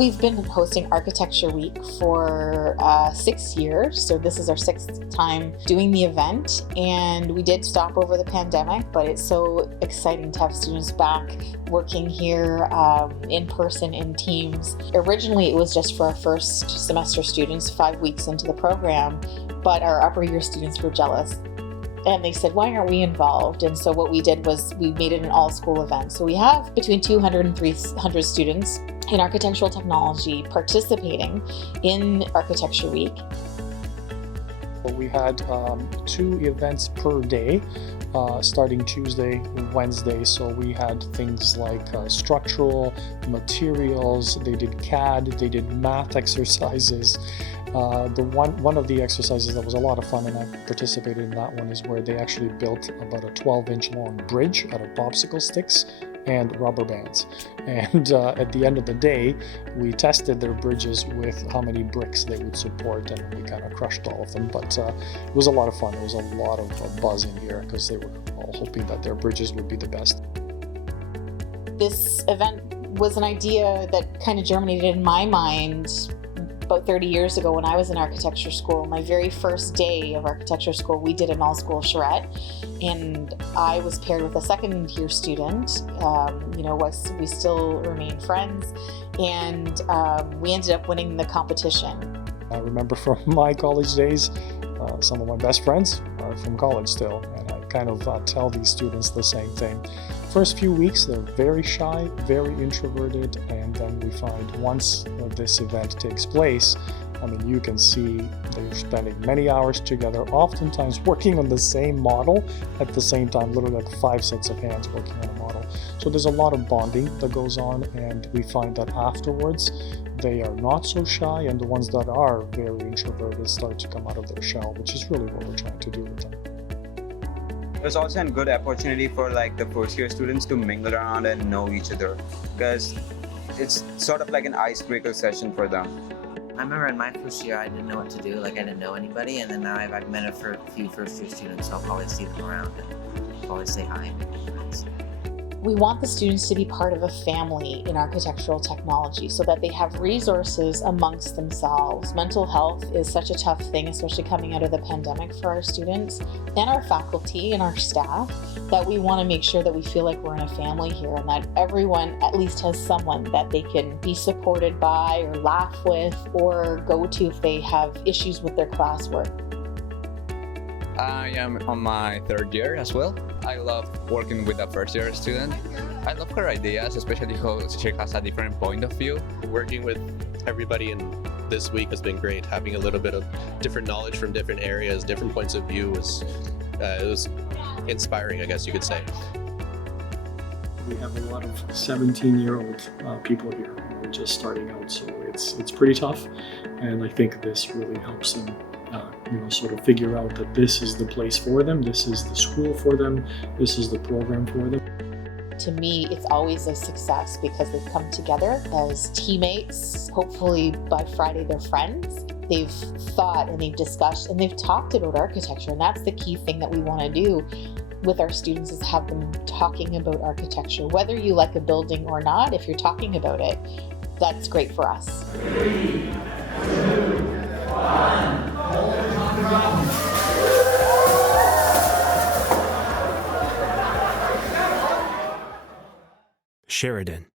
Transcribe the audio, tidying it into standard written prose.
We've been hosting Architecture Week for 6 years, so this is our 6th time doing the event, and we did stop over the pandemic, but it's so exciting to have students back working here in person in teams. Originally, it was just for our first semester students 5 weeks into the program, but our upper year students were jealous. And they said, why aren't we involved? And so what we did was we made it an all-school event. So we have between 200 and 300 students in architectural technology participating in Architecture Week. We had 2 events per day, starting Tuesday, Wednesday. So we had things like structural materials, they did CAD, they did math exercises. One of the exercises that was a lot of fun, and I participated in that one, is where they actually built about a 12-inch long bridge out of popsicle sticks and rubber bands. And at the end of the day, we tested their bridges with how many bricks they would support, and we kind of crushed all of them. But it was a lot of fun. There was a lot of buzz in here because they were all hoping that their bridges would be the best. This event was an idea that kind of germinated in my mind about 30 years ago when I was in architecture school. My very first day of architecture school, we did an all-school charrette, and I was paired with a second-year student. We still remain friends, and we ended up winning the competition. I remember from my college days, some of my best friends are from college still, and I kind of tell these students the same thing. First few weeks, they're very shy, very introverted, and then we find once this event takes place, I mean, you can see they're spending many hours together, oftentimes working on the same model at the same time, literally like 5 sets of hands working on a model. So there's a lot of bonding that goes on, and we find that afterwards, they are not so shy, and the ones that are very introverted start to come out of their shell, which is really what we're trying to do with them. It was also a good opportunity for the first year students to mingle around and know each other, because it's sort of like an icebreaker session for them. I remember in my first year I didn't know what to do, I didn't know anybody, and then now I've met a few first year students, so I'll probably see them around and always say hi. We want the students to be part of a family in architectural technology so that they have resources amongst themselves. Mental health is such a tough thing, especially coming out of the pandemic for our students and our faculty and our staff, that we want to make sure that we feel like we're in a family here and that everyone at least has someone that they can be supported by or laugh with or go to if they have issues with their classwork. I am on my 3rd year as well. I love working with a first year student. I love her ideas, especially how she has a different point of view. Working with everybody in this week has been great. Having a little bit of different knowledge from different areas, different points of view was inspiring, I guess you could say. We have a lot of 17-year-old people here who are just starting out, so it's pretty tough, and I think this really helps them sort of figure out that this is the place for them, this is the school for them, this is the program for them. To me, it's always a success because they've come together as teammates. Hopefully by Friday they're friends. They've thought and they've discussed and they've talked about architecture, and that's the key thing that we want to do with our students, is have them talking about architecture. Whether you like a building or not, if you're talking about it, that's great for us. 3, 2, 1. Sheridan.